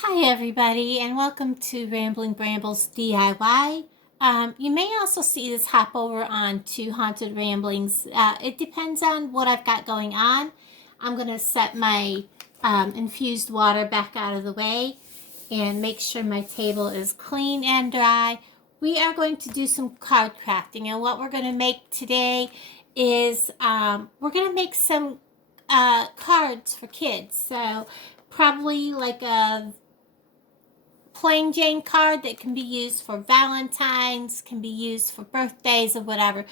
Hi everybody and welcome to Rambling Brambles DIY. You may also see this hop over on to Haunted Ramblings. It depends on what I've got going on. I'm going to set my infused water back out of the way and make sure my table is clean and dry. We are going to do some card crafting, and what we're going to make today is we're going to make some cards for kids. So probably like a plain Jane card that can be used for Valentine's, can be used for birthdays or whatever.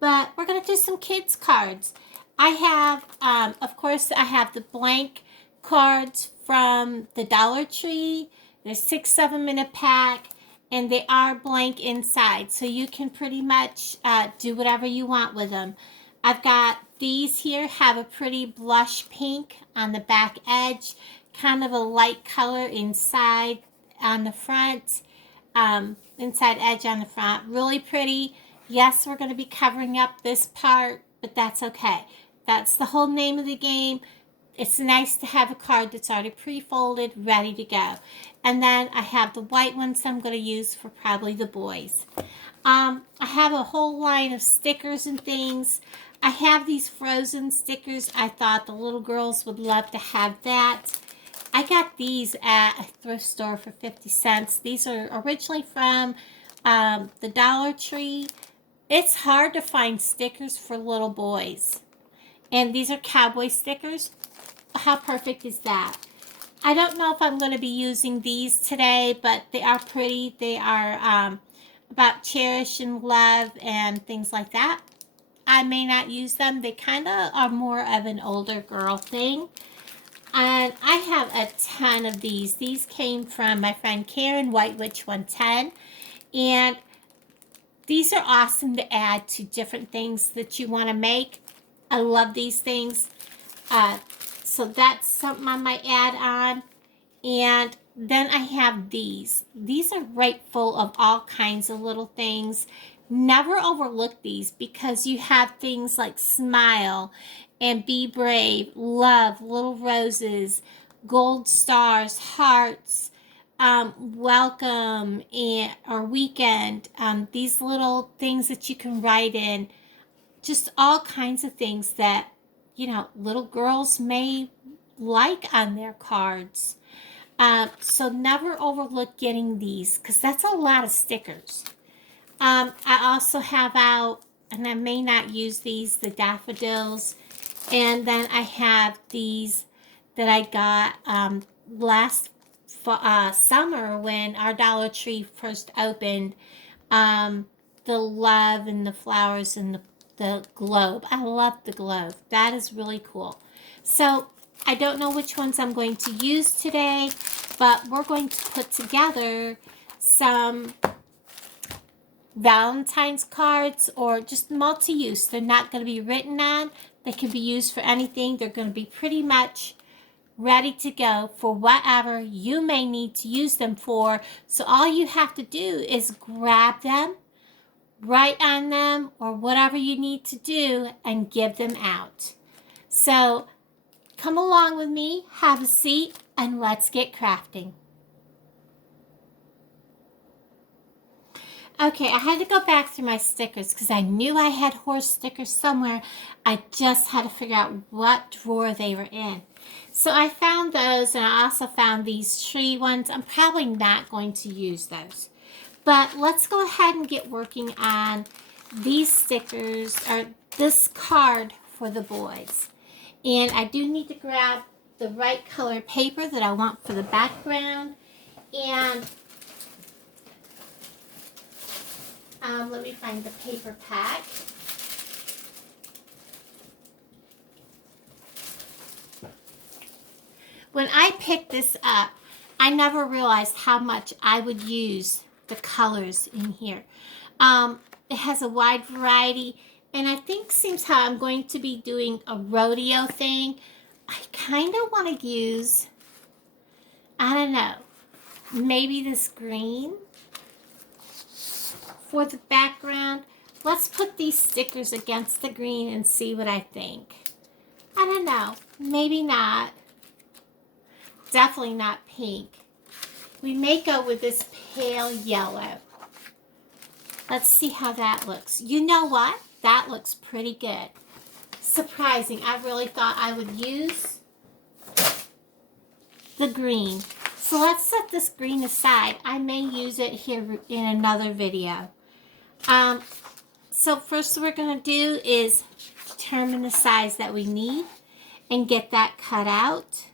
But we're going to do some kids cards. I have, of course, I have the blank cards from the Dollar Tree. They're 6-7 minute pack, and they are blank inside. So you can pretty much do whatever you want with them. I've got these here, have a pretty blush pink on the back edge, kind of a light color inside on the front, inside edge on the front. Really pretty. Yes, we're going to be covering up this part, but that's okay. That's the whole name of the game. It's nice to have a card that's already pre-folded, ready to go. And then I have the white ones I'm going to use for probably the boys. I have a whole line of stickers and things. I have these frozen stickers. I thought the little girls would love to have that. I got these at a thrift store for 50 cents. These are originally from the Dollar Tree. It's hard to find stickers for little boys. And these are cowboy stickers. How perfect is that? I don't know if I'm going to be using these today, but they are pretty. They are about cherish and love and things like that. I may not use them. They kind of are more of an older girl thing. And I have a ton of these. These came from my friend Karen, White Witch 110. And these are awesome to add to different things that you want to make. I love these things. So that's something I might add on. And then I have these. These are right full of all kinds of little things. Never overlook these because you have things like smile and be brave, love, little roses, gold stars, hearts, welcome, and or weekend. These little things that you can write in, just all kinds of things that little girls may like on their cards. So never overlook getting these because that's a lot of stickers. I also have out, and I may not use these, the daffodils. And then I have these that I got last summer when our Dollar Tree first opened. The love and the flowers and the globe. I love the globe. That is really cool. So I don't know which ones I'm going to use today, but we're going to put together some Valentine's cards or just multi-use. They're not going to be written on. They can be used for anything. They're going to be pretty much ready to go for whatever you may need to use them for. So all you have to do is grab them, write on them, or whatever you need to do and give them out. So come along with me, have a seat, and let's get crafting. Okay, I had to go back through my stickers because I knew I had horse stickers somewhere. I just had to figure out what drawer they were in. So I found those, and I also found these tree ones. I'm probably not going to use those. But let's go ahead and get working on these stickers, or this card for the boys. And I do need to grab the right color paper that I want for the background. And let me find the paper pack. When I picked this up, I never realized how much I would use the colors in here. It has a wide variety, and I think since how I'm going to be doing a rodeo thing, I kind of want to use, I don't know, maybe this green for the background. Let's put these stickers against the green and see what I think. I don't know, maybe not. Definitely not pink. we may go with this pale yellow. Let's see how that looks. You know what? That looks pretty good. Surprising. I really thought I would use the green. So let's set this green aside. I may use it here in another video. So first we're going to do is determine the size that we need and get that cut out.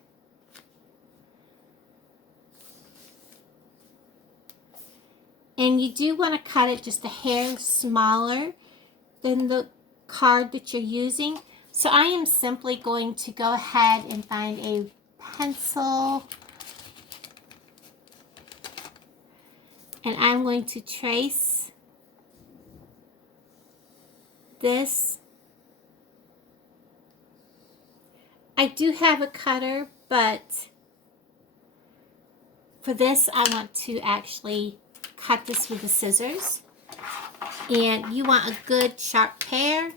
And you do want to cut it just a hair smaller than the card that you're using. So I am simply going to go ahead and find a pencil. And I'm going to trace this. I do have a cutter, but for this I want to actually cut this with the scissors. And you want a good sharp pair.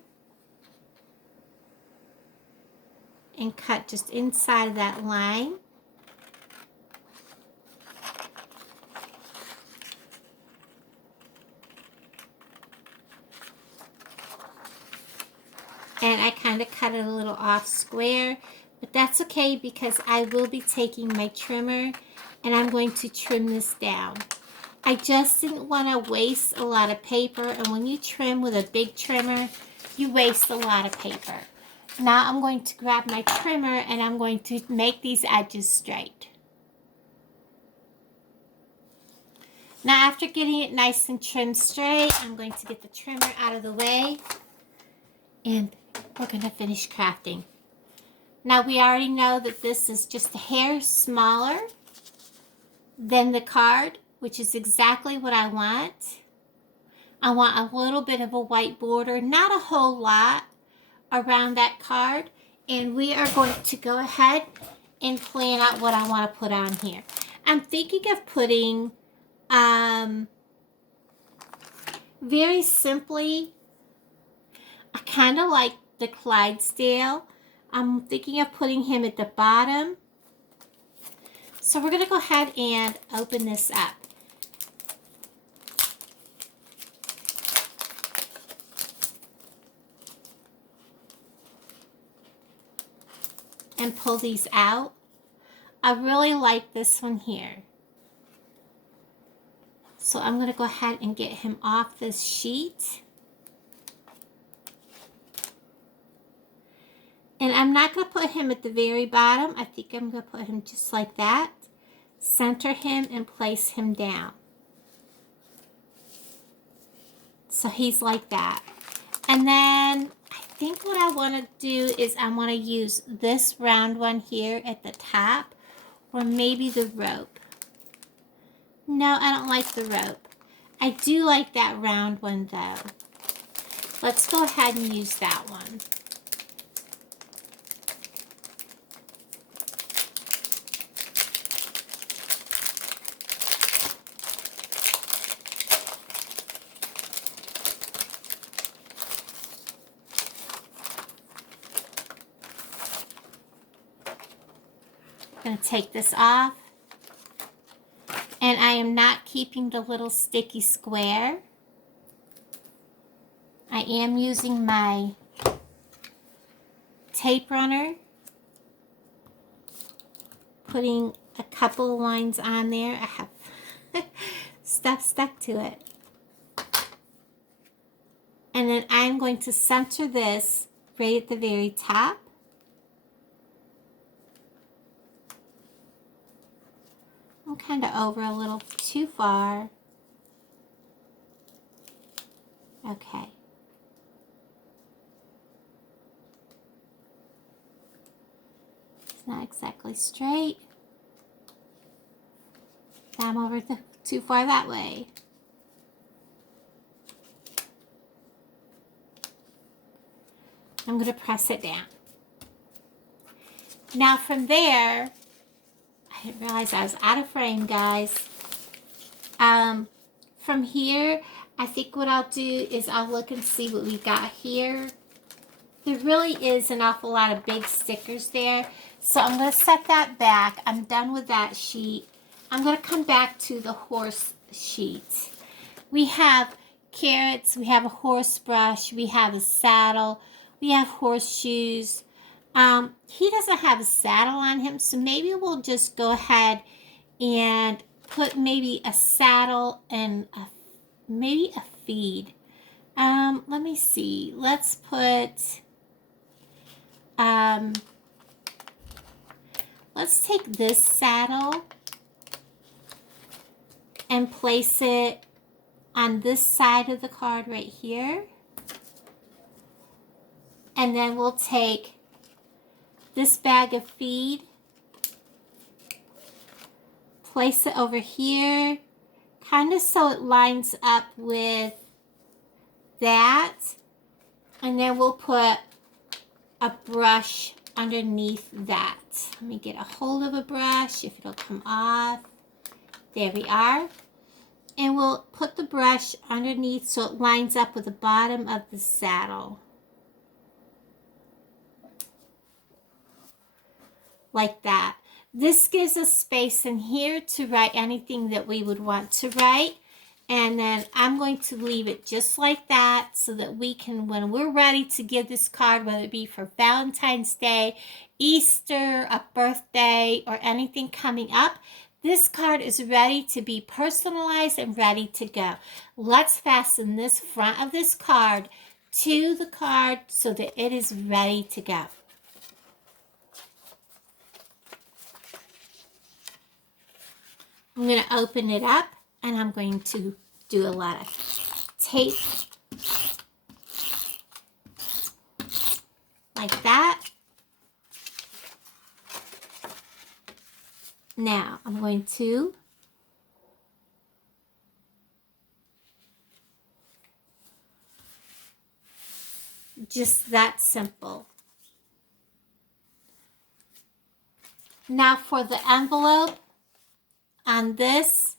And cut just inside of that line. And I kind of cut it a little off square, but that's okay because I will be taking my trimmer and I'm going to trim this down. I just didn't want to waste a lot of paper, and when you trim with a big trimmer, you waste a lot of paper. Now I'm going to grab my trimmer and I'm going to make these edges straight. Now after getting it nice and trimmed straight, I'm going to get the trimmer out of the way and we're going to finish crafting. Now we already know that this is just a hair smaller than the card, which is exactly what I want. I want a little bit of a white border, not a whole lot, around that card. And we are going to go ahead and plan out what I want to put on here. I'm thinking of putting, very simply, I kind of like the Clydesdale. I'm thinking of putting him at the bottom. So we're going to go ahead and open this up. And pull these out. I really like this one here. So I'm going to go ahead and get him off this sheet. And I'm not going to put him at the very bottom. I think I'm going to put him just like that. Center him and place him down. So he's like that. And then I think what I want to do is I want to use this round one here at the top, or maybe the rope. No, I don't like the rope. I do like that round one though. Let's go ahead and use that one. I'm going to take this off, and I am not keeping the little sticky square. I am using my tape runner, putting a couple of lines on there. I have stuff stuck to it. And then I'm going to center this right at the very top. I'm kind of over a little too far. Okay. It's not exactly straight. I'm over too far that way. I'm going to press it down. Now from there, I didn't realize I was out of frame, guys. From here, I think what I'll do is I'll look and see what we got here. There really is an awful lot of big stickers there. So I'm going to set that back. I'm done with that sheet. I'm going to come back to the horse sheet. We have carrots, we have a horse brush, we have a saddle, we have horseshoes. He doesn't have a saddle on him, so maybe we'll just go ahead and put maybe a saddle and maybe a feed. Let me see. Let's put, let's take this saddle and place it on this side of the card right here. And then we'll take this bag of feed, place it over here, kind of so it lines up with that. And then we'll put a brush underneath that. Let me get a hold of a brush, if it'll come off. There we are. And we'll put the brush underneath so it lines up with the bottom of the saddle. Like that. This gives us space in here to write anything that we would want to write. And then I'm going to leave it just like that so that we can, when we're ready to give this card, whether it be for Valentine's Day, Easter, a birthday, or anything coming up, this card is ready to be personalized and ready to go. Let's fasten this front of this card to the card so that it is ready to go. I'm going to open it up and I'm going to do a lot of tape like that. Now I'm going to just that simple. Now for the envelope on this,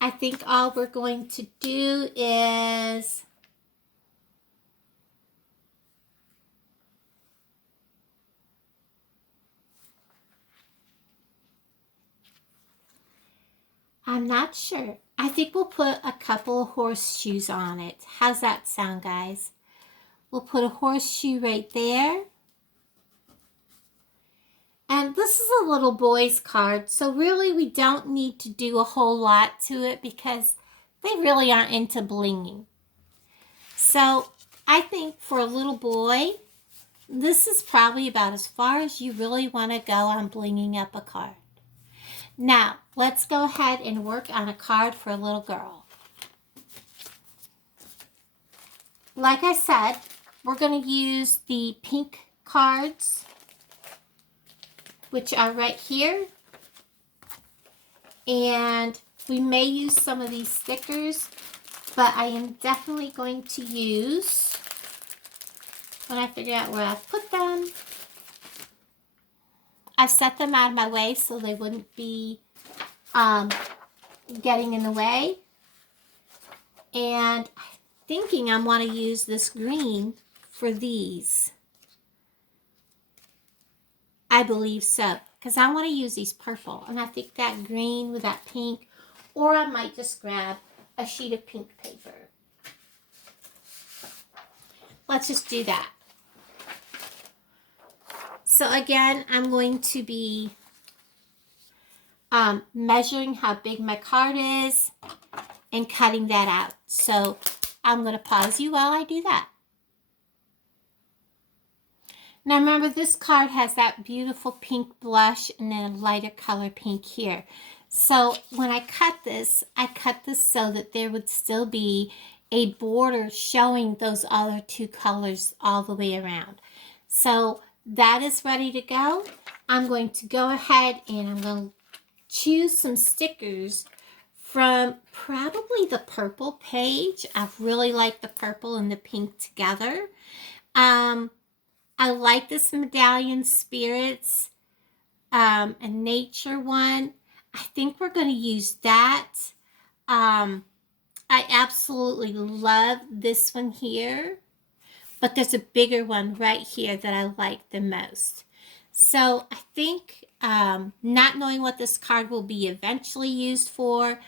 I think all we're going to do is I'm not sure. I think we'll put a couple of horseshoes on it. How's that sound, guys? We'll put a horseshoe right there. And this is a little boy's card, so really we don't need to do a whole lot to it because they really aren't into blinging. So I think for a little boy, this is probably about as far as you really want to go on blinging up a card. Now, let's go ahead and work on a card for a little girl. Like I said, we're going to use the pink cards, which are right here. And we may use some of these stickers, but I am definitely going to use, when I figure out where I've put them, I've set them out of my way so they wouldn't be getting in the way. And I'm thinking I want to use this green for these. I believe so, because I want to use these purple. And I think that green with that pink, or I might just grab a sheet of pink paper. Let's just do that. So again, I'm going to be measuring how big my card is and cutting that out. So I'm going to pause you while I do that. Now remember, this card has that beautiful pink blush and then a lighter color pink here. So when I cut this so that there would still be a border showing those other two colors all the way around. So that is ready to go. I'm going to go ahead and I'm going to choose some stickers from probably the purple page. I really like the purple and the pink together. I like this Medallion Spirits, a nature one. I think we're going to use that. I absolutely love this one here, but there's a bigger one right here that I like the most. So I think not knowing what this card will be eventually used for,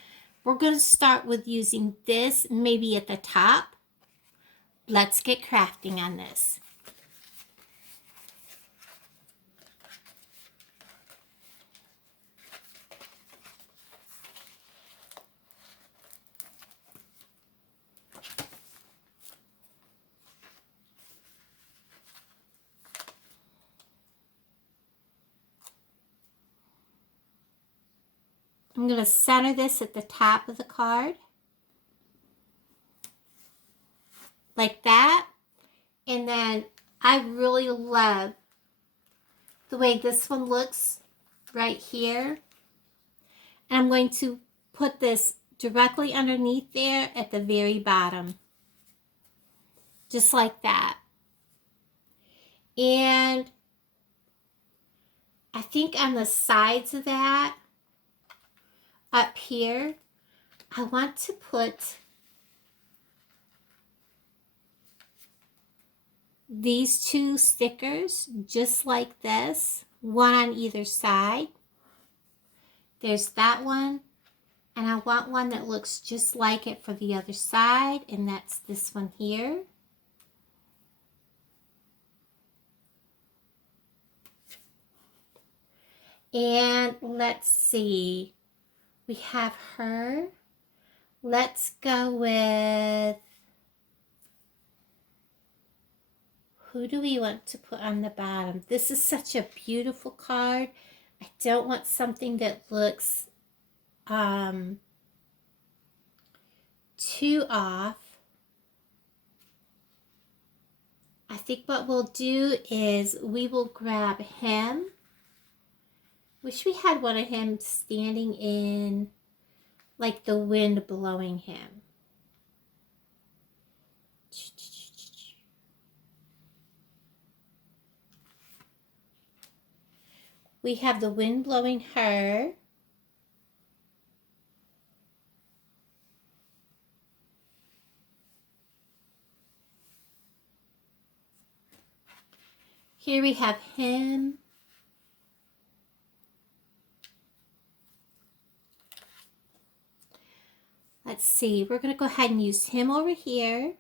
we're going to start with using this maybe at the top. Let's get crafting on this. I'm going to center this at the top of the card. Like that. And then I really love the way this one looks right here. And I'm going to put this directly underneath there at the very bottom. Just like that. And I think on the sides of that, up here, I want to put these two stickers just like this, one on either side. There's that one, and I want one that looks just like it for the other side, and that's this one here. And let's see, we have her. Let's go with, who do we want to put on the bottom? This is such a beautiful card. I don't want something that looks too off. I think what we'll do is we will grab him. Wish we had one of him standing in like the wind blowing him. We have the wind blowing her. Here we have him. Let's see, we're going to go ahead and use him over here.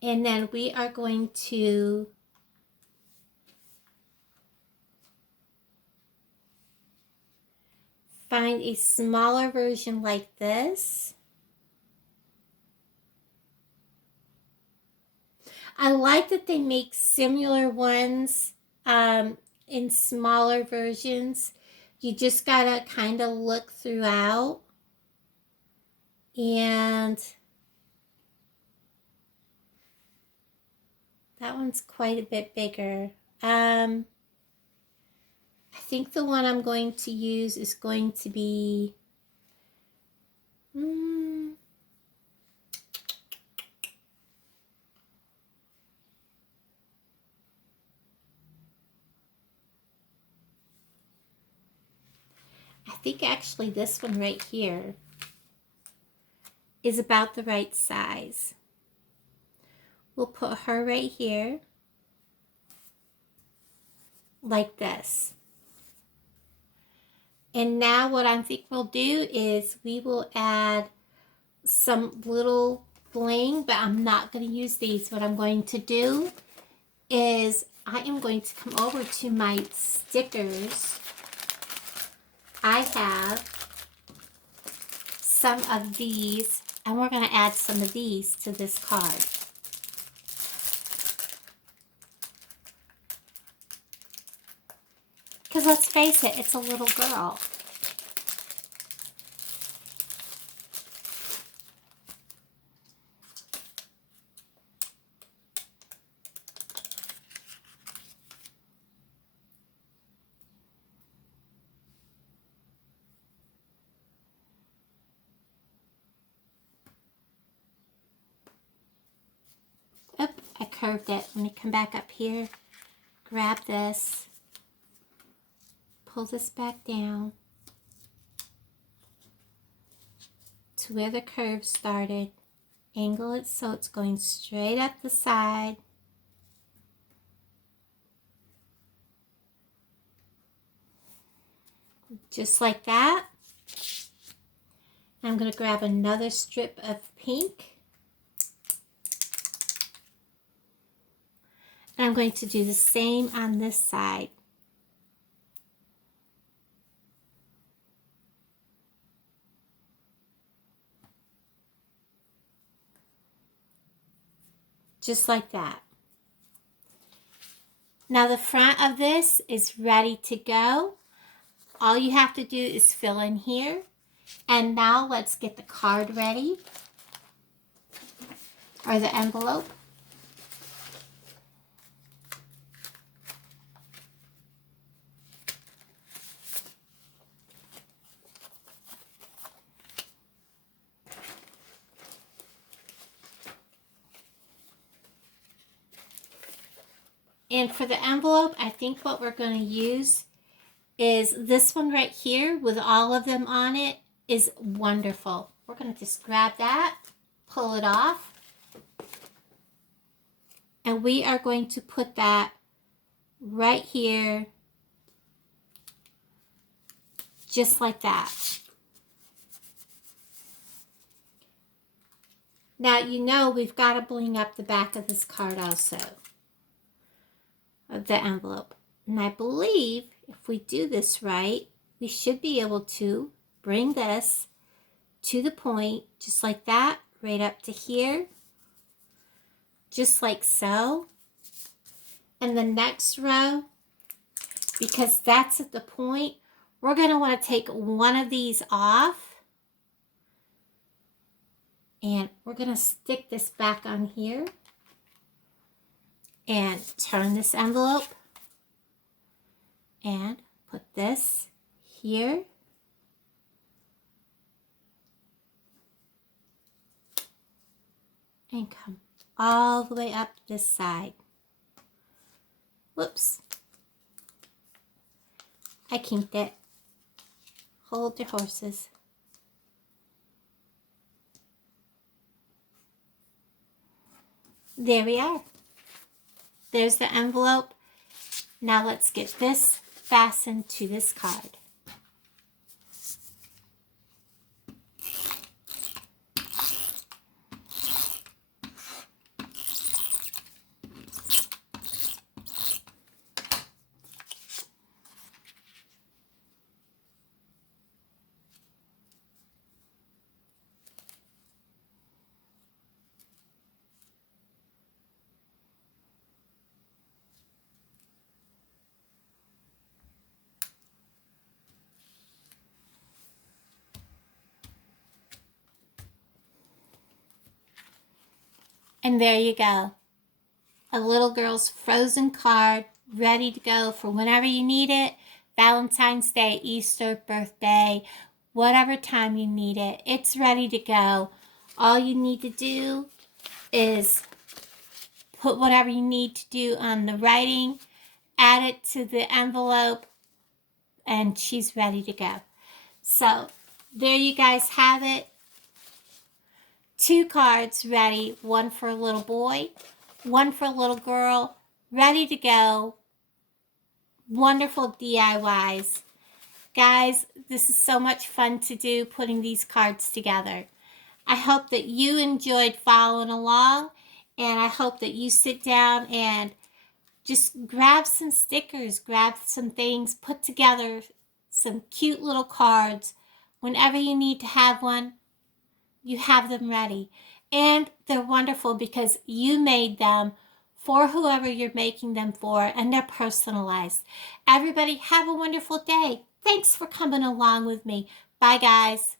And then we are going to find a smaller version like this. I like that they make similar ones in smaller versions. You just gotta kind of look throughout. And that one's quite a bit bigger. I think the one I'm going to use is going to be I think actually this one right here is about the right size. We'll put her right here like this. And now what I think we'll do is we will add some little bling, but I'm not going to use these. What I'm going to do is I am going to come over to my stickers. I have some of these, and we're going to add some of these to this card. Because let's face it, it's a little girl. Oop, I curved it. Let me come back up here, grab this, pull this back down to where the curve started, angle it so it's going straight up the side, just like that. I'm going to grab another strip of pink. And I'm going to do the same on this side. Just like that. Now the front of this is ready to go. All you have to do is fill in here. And now let's get the card ready, or the envelope. And for the envelope, I think what we're going to use is this one right here with all of them on it is wonderful. We're going to just grab that, pull it off, and we are going to put that right here, just like that. Now, you know we've got to bling up the back of this card also, of the envelope. And I believe if we do this right, we should be able to bring this to the point, just like that, right up to here, just like so. And the next row, because that's at the point, we're going to want to take one of these off. And we're going to stick this back on here and turn this envelope and put this here. And come all the way up this side. Whoops. I kinked it. Hold your horses. There we are. There's the envelope. Now let's get this fastened to this card. And there you go. A little girl's frozen card ready to go for whenever you need it. Valentine's Day, Easter, birthday, whatever time you need it. It's ready to go. All you need to do is put whatever you need to do on the writing, add it to the envelope, and she's ready to go. So there you guys have it. 2 cards ready, one for a little boy, one for a little girl, ready to go. Wonderful DIYs. Guys, this is so much fun to do, putting these cards together. I hope that you enjoyed following along, and I hope that you sit down and just grab some stickers, grab some things, put together some cute little cards. Whenever you need to have one, you have them ready. And they're wonderful because you made them for whoever you're making them for, and they're personalized. Everybody have a wonderful day. Thanks for coming along with me. Bye, guys.